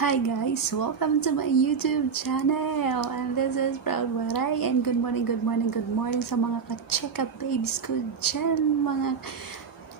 Hi guys, welcome to my YouTube channel, and this is Proud Waray, and good morning sa mga ka-cheka babes ko dyan, mga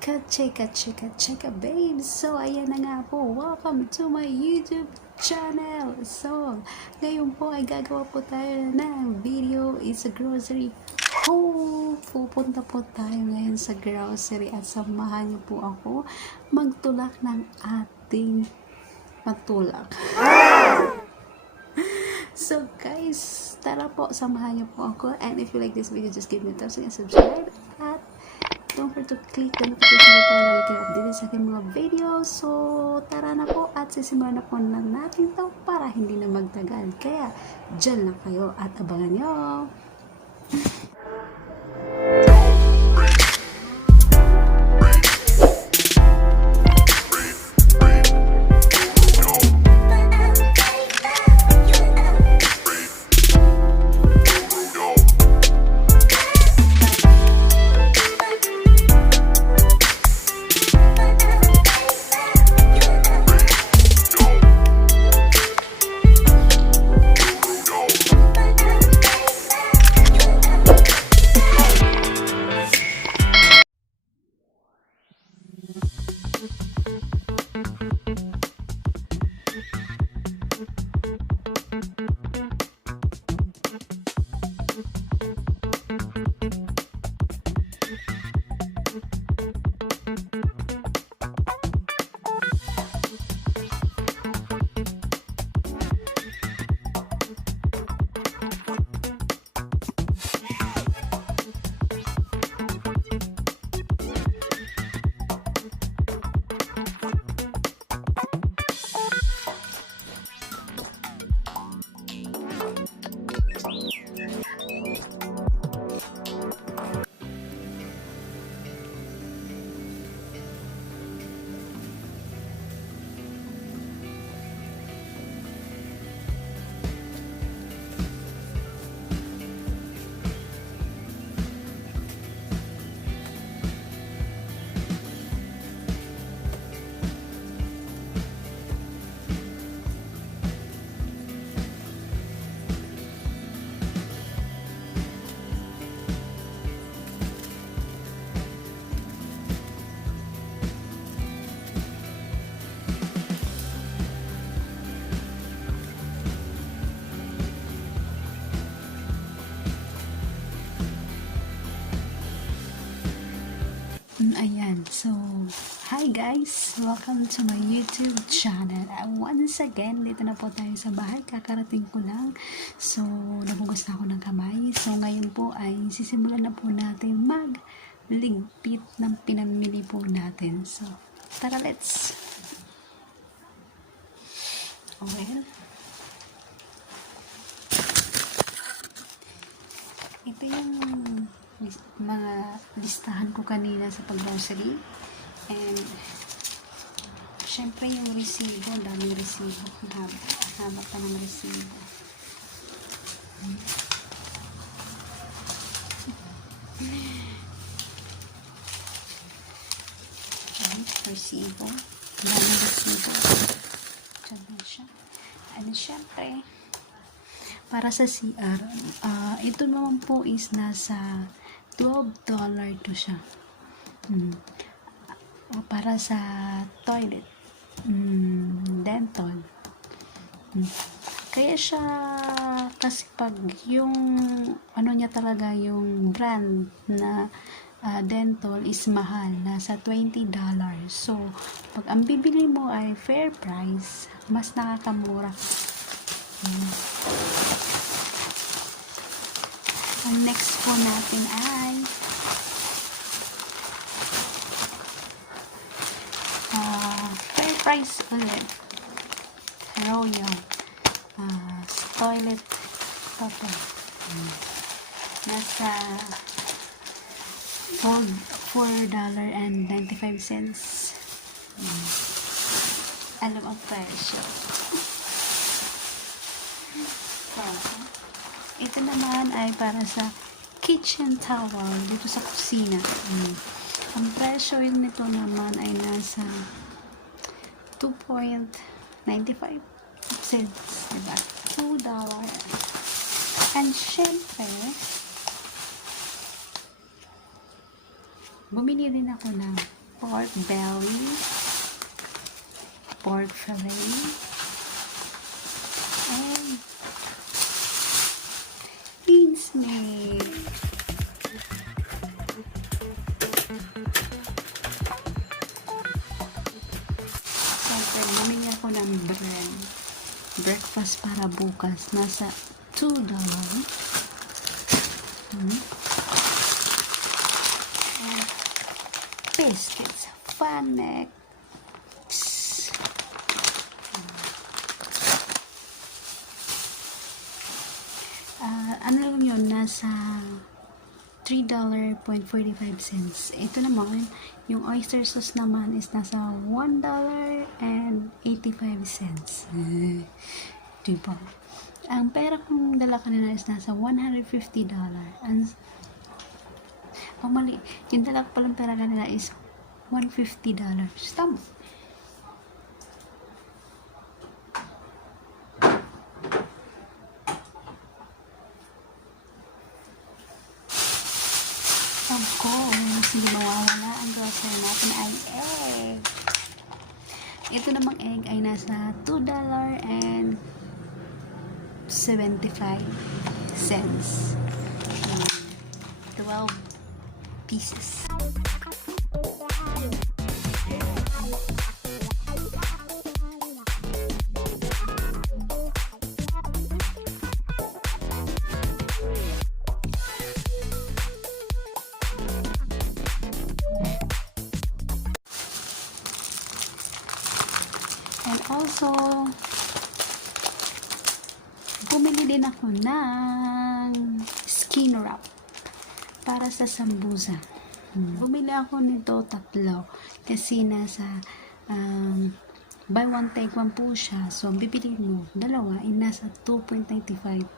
ka-cheka babes. So ayan na nga po, welcome to my YouTube channel. So ngayon po ay gagawa po tayo ng video, is a grocery haul. Pupunta po tayo ngayon sa grocery at samahan niyo po ako magtulak ng ating matulak. So guys, tara po, samahan niyo po ako, and if you like this video, just give me a thumbs up and subscribe, at don't forget to click the notification bell para lagi kayo updated sa aking mga videos. So tara na po, at sisimulan na po na natin to para hindi na magtagal, kaya dyan lang kayo at abangan nyo. Ayan, so hi guys, welcome to my YouTube channel. Once again, dito na po tayo sa bahay, kakarating ko lang. So nabugas na ako ng kamay. So ngayon po ay sisimulan na po natin magligpit ng pinamili po natin. So tara, let's. Okay, ito yung mga listahan ko kanina sa pag-grocery, and syempre yung resibo, daming resibo, haba pa ng resibo. Resibo, daming resibo, dyan na siya. And syempre para sa CR, ito naman po is nasa $12 to siya. Para sa toilet, dental. Kaya siya, kasi pag yung ano niya talaga, yung brand na dental is mahal, nasa $20. So pag ang bibili mo ay Fairprice, mas nakakamura. Ang next po natin ay Fairprice ulit, Royal toilet paper, nasa $4.95. Alam ang presyo. So ito naman ay para sa kitchen towel dito sa kusina. Ang presyo nito naman ay nasa $2.95. cents, diba? $2. And syempre, bumili din ako ng pork belly, pork fillet, and mincemeat. Siyempre, bumili ako ng bread. Breakfast para bukas. Nasa $2. And biscuits. Fanex. Ano lang yun? Nasa $3.45. Ito naman, yung oyster sauce naman is nasa $1.85. Diba? Ang pera kong dala kanina is nasa $150. Mali. Yung dala ko palang pera kanina is $150. Tama. Of course, hindi mawawala ang grocery natin ay egg. Ito namang egg ay nasa $2.75. 12 pieces. And also, bumili din ako ng skin wrap para sa sambusa. Bumili ako nito 3 kasi nasa buy one take one po siya. So, bibili mo dalawa ay nasa $2.95.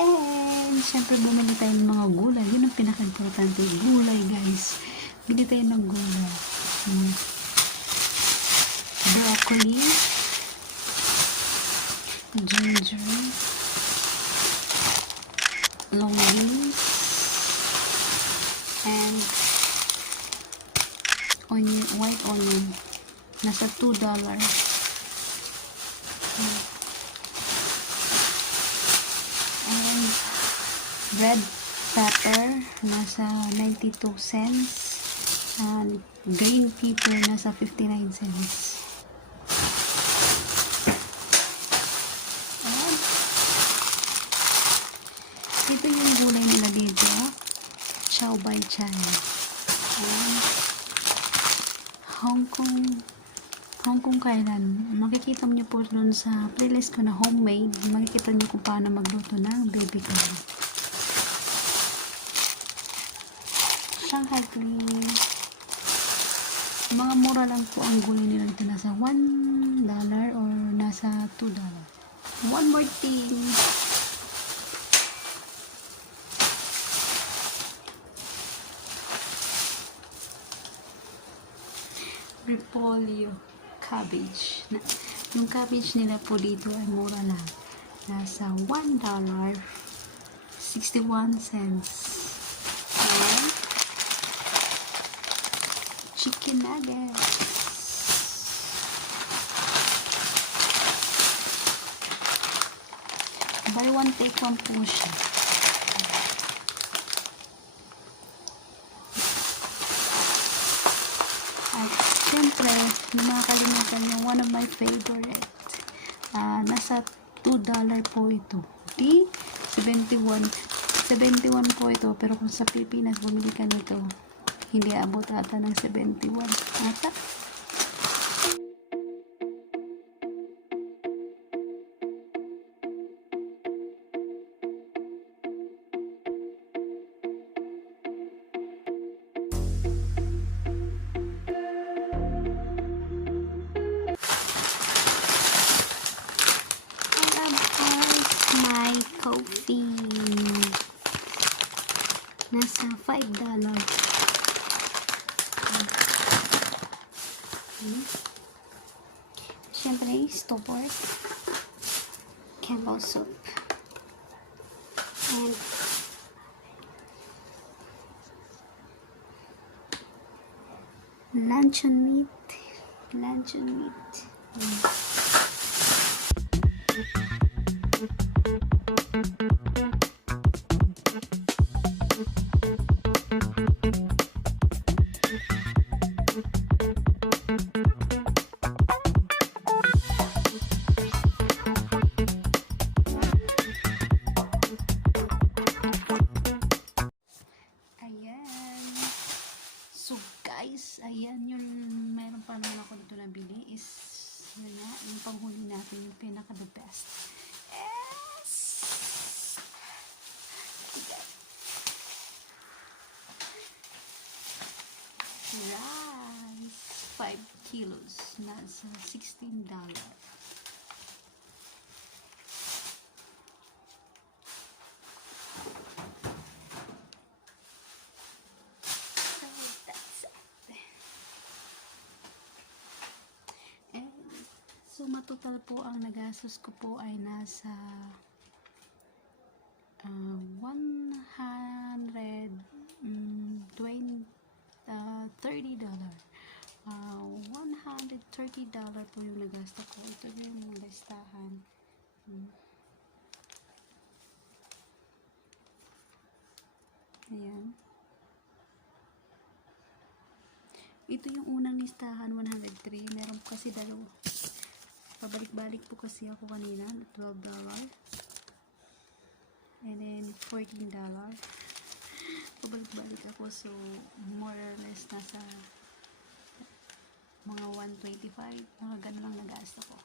And syempre bumili tayo ng mga gulay. Yun ang pinaka-importante, gulay guys. Bili tayo ng gulay. Broccoli, ginger, long beans, and onion, white onion. Nasa $2. And red pepper, nasa 92 cents. And green pepper, nasa 59 cents. Ito yung gulay nila dito. Chow by Chai. Hong Kong kailan. Makikita niyo po dun sa playlist ko na homemade. Makikita niyo kung paano magluto ng baby corn. Shanghai please. Mga mura lang po ang gulay nila dito. Nasa $1 or nasa $2. One more thing. Repolyo, cabbage. Yung cabbage nila po dito ay mura lang. Nasa $1.61. And chicken nuggets. Buy one take one po siya. At syempre, hindi makakalimutan yung one of my favorite. Nasa $2 po ito. Okay? 71 po ito. Pero kung sa Pilipinas, bumili ka nito, hindi abot ata ng 71. Ata? My coffee nasa $5. Siyempre, stopper, Campbell soup, and luncheon meat. Ayan. So guys, ayan yung meron pa naman ako dito nabili is yun nga, yung panghuli natin yung pinaka the best. Yes! Rice, 5 kilos, nasa $16. So, matotal po ang nagastos ko po ay nasa $130. $130 po yung nagastos ko. Ito yung mga listahan. Ayan. Ito yung unang listahan, 103. Meron po kasi dalawa. Pabalik-balik po kasi ako kanina, $12. And then, $14. Pabalik-balik ako, so, more or less, nasa mga 125. Mga ganun lang nag-gasto ko.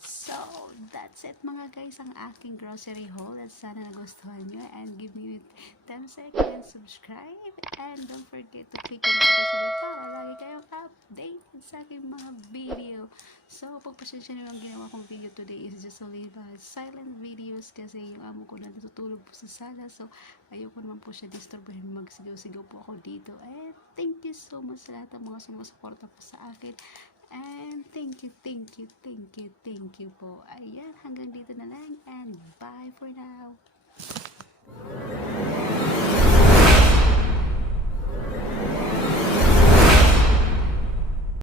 So, that's it mga guys, ang aking grocery haul. At sana nagustuhan nyo. And give me 10 seconds, subscribe. And don't forget to click on the notification bell para lagi kayong updated sa aking mga video. So, pagpasensya nyo ang ginawa kong video today is just only silent videos kasi yung amo ko na natutulog po sa sala. So, ayoko naman po siya disturbuhin. Magsigaw-sigaw po ako dito. And thank you so much sa lahat ng mga sumusuporta po sa akin. And thank you po. Ayan, hanggang dito na lang and bye for now.